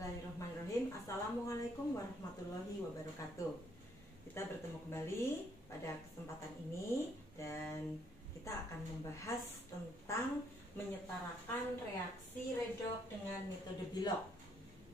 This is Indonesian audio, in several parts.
Bismillahirrahmanirrahim. Assalamualaikum warahmatullahi wabarakatuh. Kita bertemu kembali pada kesempatan ini dan kita akan membahas tentang menyetarakan reaksi redox dengan metode Bilog.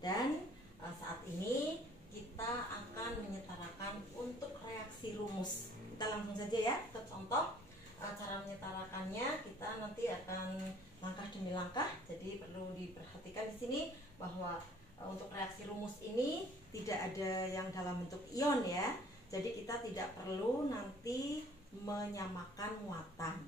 Dan saat ini kita akan menyetarakan untuk reaksi rumus. Kita langsung saja ya ke contoh. Cara menyetarakannya kita nanti akan langkah demi langkah. Jadi perlu diperhatikan di sini bahwa untuk reaksi rumus ini tidak ada yang dalam bentuk ion ya. Jadi kita tidak perlu nanti menyamakan muatan.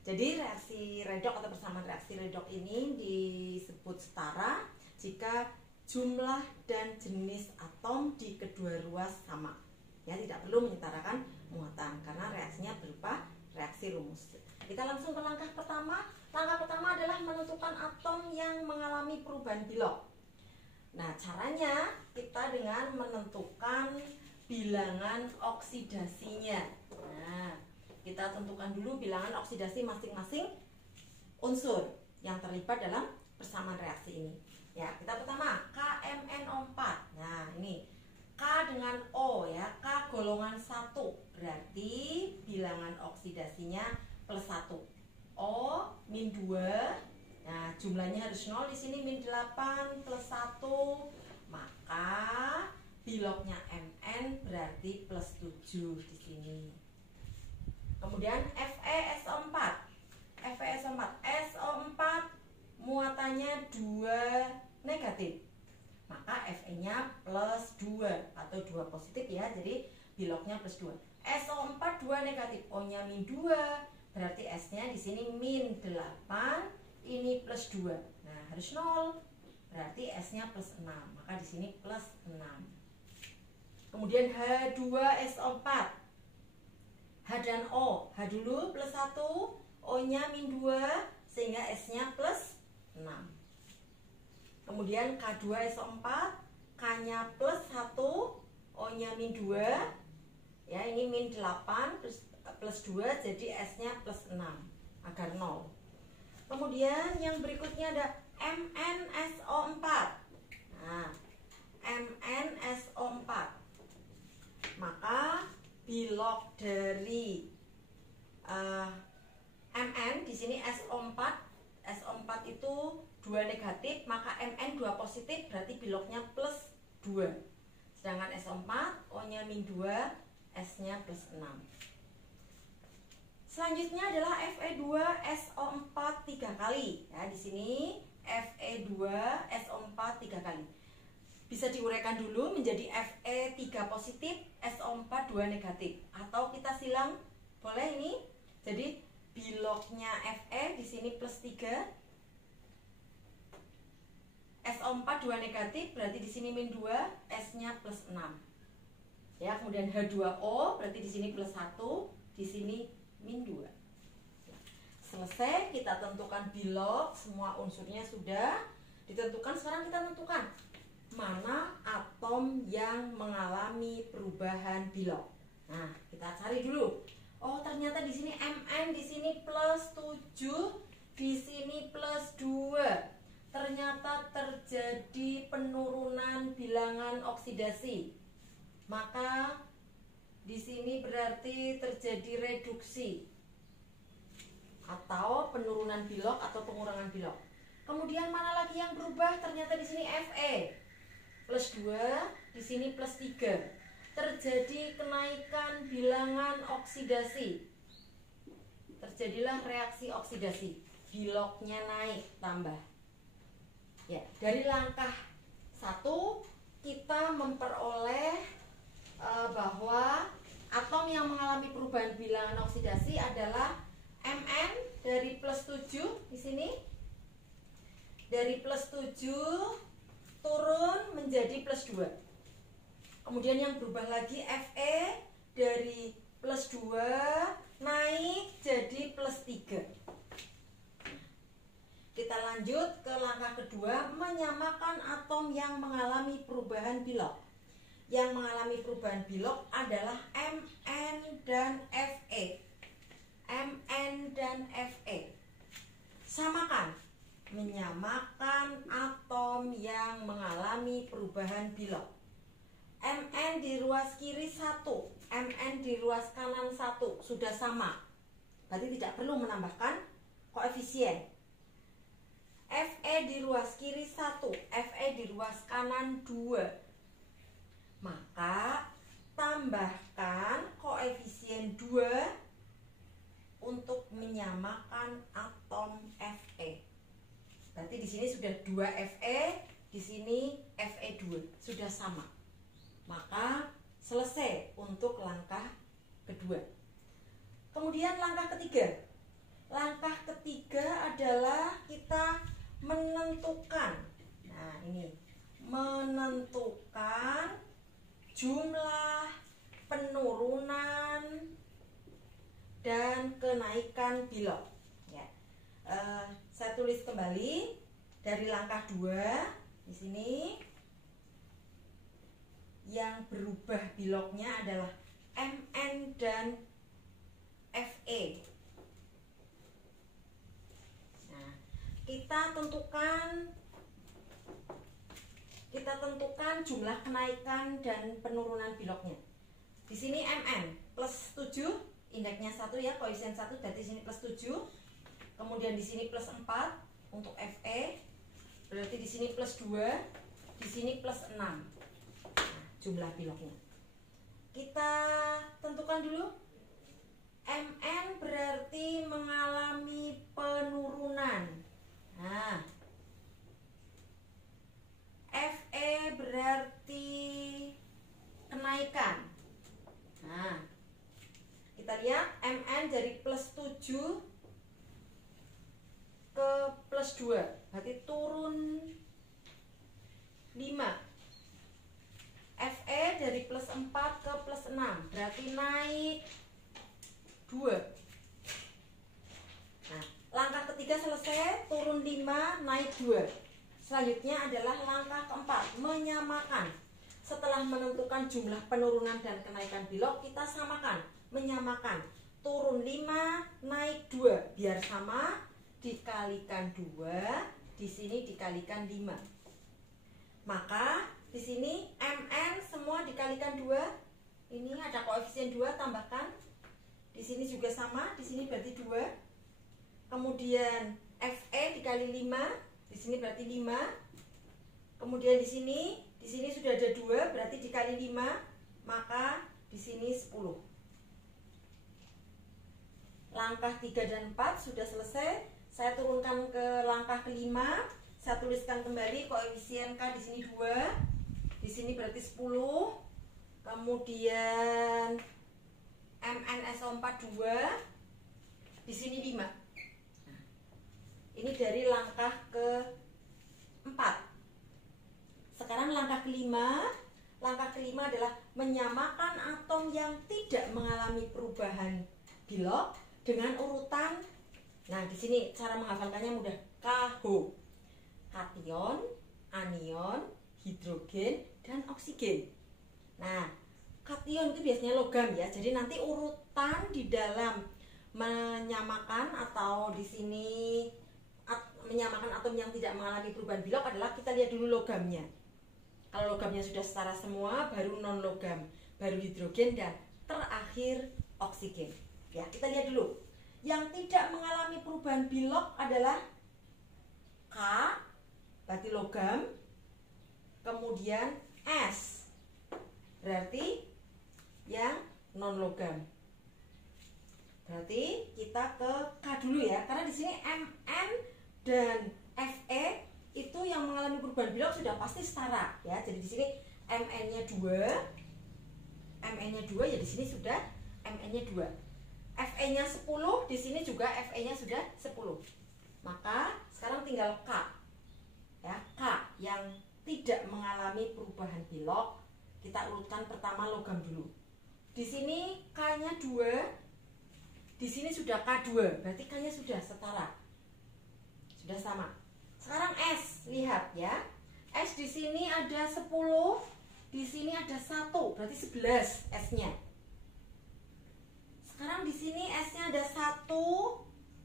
Jadi reaksi redox atau persamaan reaksi redox ini disebut setara jika jumlah dan jenis atom di kedua ruas sama. Ya, tidak perlu menyetarakan muatan karena reaksinya berupa reaksi rumus. Kita langsung ke langkah pertama. Langkah pertama adalah menentukan atom yang mengalami perubahan Bilog. Nah, caranya kita dengan menentukan bilangan oksidasinya. Nah, kita tentukan dulu bilangan oksidasi masing-masing unsur yang terlibat dalam persamaan reaksi ini. Ya, kita pertama KMnO4. Nah, ini K dengan O ya, K golongan 1 berarti bilangan oksidasinya plus 1. O min 2. Nah, jumlahnya harus 0 di sini min 8 plus 1. Maka Bilognya Mn berarti plus 7 di sini. Kemudian FeSO4. FeSO4 SO4 muatannya 2 negatif. Maka Fe-nya plus 2 atau 2 positif ya. Jadi Bilognya plus 2. SO4 2 negatif, O-nya min 2. Berarti S-nya di sini min 8, ini plus 2. Nah, harus 0. Berarti S-nya plus 6. Maka di sini plus 6. Kemudian H2SO4. H dan O. H dulu plus 1, O-nya min 2 sehingga S-nya plus 6. Kemudian K2SO4, K-nya plus 1, O-nya min 2. Ya, ini min 8 plus 2, jadi S-nya plus 6 agar 0. Kemudian yang berikutnya ada MnSO4. Nah, MnSO4. Maka Bilog dari Mn di sini SO4. SO4 itu 2 negatif, maka Mn 2 positif, berarti Bilognya plus 2. Sedangkan SO4, O-nya min 2, S-nya plus 6. Selanjutnya adalah Fe2SO4 3 kali. Ya, di sini Fe2SO4 3 kali. Bisa diuraikan dulu menjadi Fe 3 positif, SO4 2 negatif. Atau kita silang, boleh ini. Jadi Bilognya Fe di sini plus 3. SO4 2 negatif, berarti di sini min 2, S-nya plus 6. Ya, kemudian H2O berarti di sini plus 1, di sini min 2. Selesai, kita tentukan Bilog, semua unsurnya sudah ditentukan. Sekarang kita tentukan mana atom yang mengalami perubahan Bilog. Nah, kita cari dulu. Oh, ternyata di sini Mn di sini plus 7, di sini plus 2. Ternyata terjadi penurunan bilangan oksidasi. Maka di sini berarti terjadi reduksi atau penurunan Bilog atau pengurangan Bilog. Kemudian mana lagi yang berubah? Ternyata di sini Fe plus 2, di sini plus 3. Terjadi kenaikan bilangan oksidasi. Terjadilah reaksi oksidasi. Bilognya naik, tambah. Ya, dari langkah 1 kita memperoleh bahwa atom yang mengalami perubahan bilangan oksidasi adalah Mn dari plus 7 di sini. Dari plus 7 turun menjadi plus 2. Kemudian yang berubah lagi Fe dari plus 2 naik jadi plus 3. Kita lanjut ke langkah kedua, menyamakan atom yang mengalami perubahan Bilog. Yang mengalami perubahan Bilog adalah Mn dan Fe. Mn dan Fe. Samakan menyamakan atom yang mengalami perubahan bilok. Mn di ruas kiri 1, Mn di ruas kanan 1 sudah sama. Berarti tidak perlu menambahkan koefisien. Fe di ruas kiri 1, Fe di ruas kanan 2. Maka tambahkan koefisien 2 untuk menyamakan atom Fe. Berarti di sini sudah 2 Fe, di sini Fe2 sudah sama. Maka selesai untuk langkah kedua. Kemudian langkah ketiga. Langkah ketiga adalah kita menentukan. Nah, ini menentukan jumlah penurunan dan kenaikan bilok. Ya. Saya tulis kembali dari langkah 2 di sini. Yang berubah biloknya adalah Mn dan Fe. Nah, kita tentukan jumlah kenaikan dan penurunan biloknya. Di sini Mn plus 7, indeksnya 1 ya, koefisien 1, berarti sini plus 7. Kemudian di sini plus 4 untuk Fe. Berarti di sini plus 2, di sini plus 6. Nah, jumlah biloknya. Kita tentukan dulu. Mn berarti mengalami penurunan. Nah, Fe berarti kenaikan. Nah, kita lihat Mn dari plus 7 ke plus 2, berarti turun 5. Fe dari plus 4 ke plus 6, berarti naik 2. Nah, langkah ketiga selesai, turun 5, naik 2. Selanjutnya adalah langkah keempat, menyamakan. Setelah menentukan jumlah penurunan dan kenaikan bilok, kita samakan, menyamakan. Turun 5, naik 2, biar sama, dikalikan 2, di sini dikalikan 5. Maka di sini Mn semua dikalikan 2. Ini ada koefisien 2, tambahkan. Di sini juga sama, di sini berarti 2. Kemudian Fe dikali 5, di sini berarti 5. Kemudian di sini sudah ada 2, berarti dikali 5, maka di sini 10. Langkah 3 dan 4 sudah selesai. Saya turunkan ke langkah kelima. Saya tuliskan kembali koefisien K di sini 2. Di sini berarti 10. Kemudian MnSO4 2. Di sini 5. Ini dari langkah ke-4. Sekarang langkah kelima. Langkah kelima adalah menyamakan atom yang tidak mengalami perubahan bilok dengan urutan. Nah, di sini cara menghafalkannya mudah. KH, kation, anion, hidrogen, dan oksigen. Nah, kation itu biasanya logam ya. Jadi nanti urutan di dalam menyamakan atau di sini menyamakan atom yang tidak mengalami perubahan bilok adalah kita lihat dulu logamnya. Kalau logamnya sudah setara semua, baru non logam, baru hidrogen, dan terakhir oksigen. Ya, kita lihat dulu. Yang tidak mengalami perubahan bilok adalah K, berarti logam. Kemudian S, berarti yang non logam. Berarti kita ke K dulu ya, karena di sini Mn dan Fe itu yang mengalami perubahan bilok sudah pasti setara ya. Jadi di sini Mn-nya 2. Mn-nya 2 ya, di sini sudah Mn-nya 2. Fe-nya 10, di sini juga Fe-nya sudah 10. Maka sekarang tinggal K. Ya, K yang tidak mengalami perubahan bilok, kita urutkan pertama logam dulu. Di sini K-nya 2. Di sini sudah K2, berarti K-nya sudah setara. Sudah sama. Sekarang S, lihat ya. S di sini ada 10, di sini ada 1, berarti 11 S-nya. Sekarang di sini S-nya ada 1,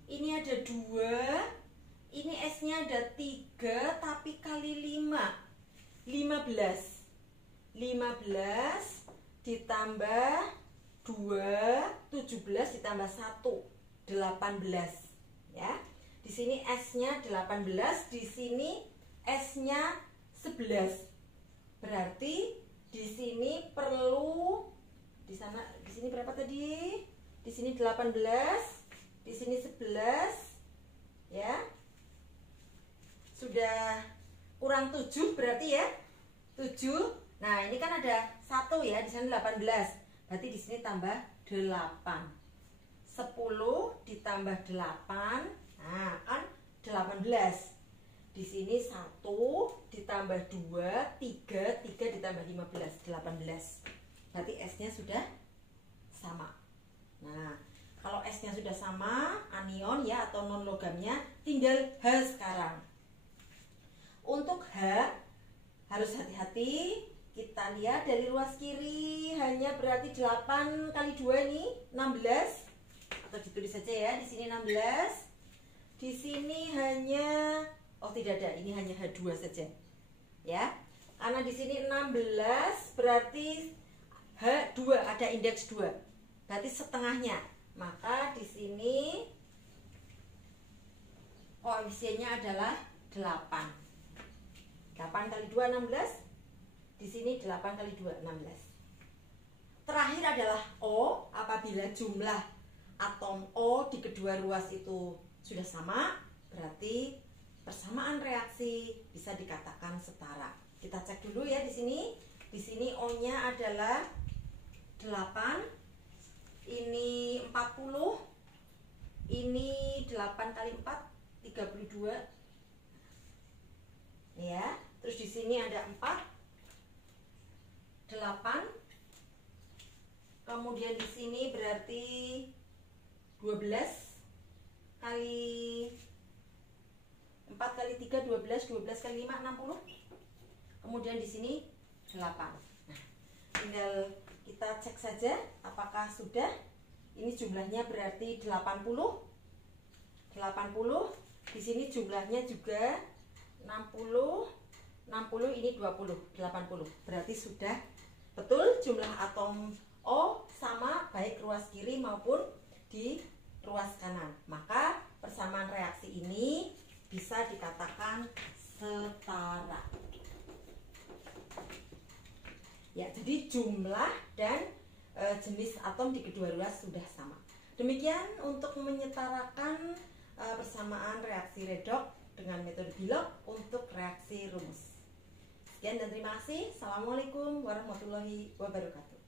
ini ada 2, Ini S-nya ada 3 tapi kali 5. 15 ditambah 2, 17 ditambah 1, 18 ya. Di sini S-nya 18, di sini S-nya 11. Berarti di sini perlu di sini berapa tadi? Di sini 18, di sini 11 ya. Sudah kurang 7 berarti ya. 7. Nah, ini kan ada 1 ya, di sana 18. Berarti di sini tambah 8. 10 ditambah 8. Nah, kan 18. Di sini 1 ditambah 2, 3 ditambah 15, 18. Berarti S-nya sudah sama. Nah, kalau S-nya sudah sama, anion ya atau non logamnya, tinggal H sekarang. Untuk H harus hati-hati. Kita lihat dari ruas kiri hanya berarti 8 kali 2 ini 16. Atau ditulis saja ya, di sini 16. Di sini hanya tidak ada, ini hanya H2 saja. Ya. Karena di sini 16 berarti H2 ada indeks 2. Berarti setengahnya. Maka di sini koefisiennya adalah 8. 8 kali 2 16. Di sini 8 kali 2 16. Terakhir adalah O. Apabila jumlah atom O di kedua ruas itu sudah sama, berarti persamaan reaksi bisa dikatakan setara. Kita cek dulu ya di sini. Di sini O-nya adalah 8. Ini 40. Ini 8 kali 4 32. Ya, terus di sini ada 4, 8. Kemudian di sini berarti 12 kali 4 kali 3 12, 12 kali 5 60. Kemudian di sini 8. Nah, tinggal kita cek saja apakah sudah. Ini jumlahnya berarti 80. 80. Di sini jumlahnya juga 60. 60 ini 20, 80. Berarti sudah betul jumlah atom O sama baik ruas kiri maupun di ruas kanan. Maka persamaan reaksi ini bisa dikatakan setara. Ya, jadi jumlah dan jenis atom di kedua ruas sudah sama. Demikian untuk menyetarakan persamaan reaksi redoks dengan metode Bilog untuk reaksi rumus. Sekian dan terima kasih. Assalamualaikum warahmatullahi wabarakatuh.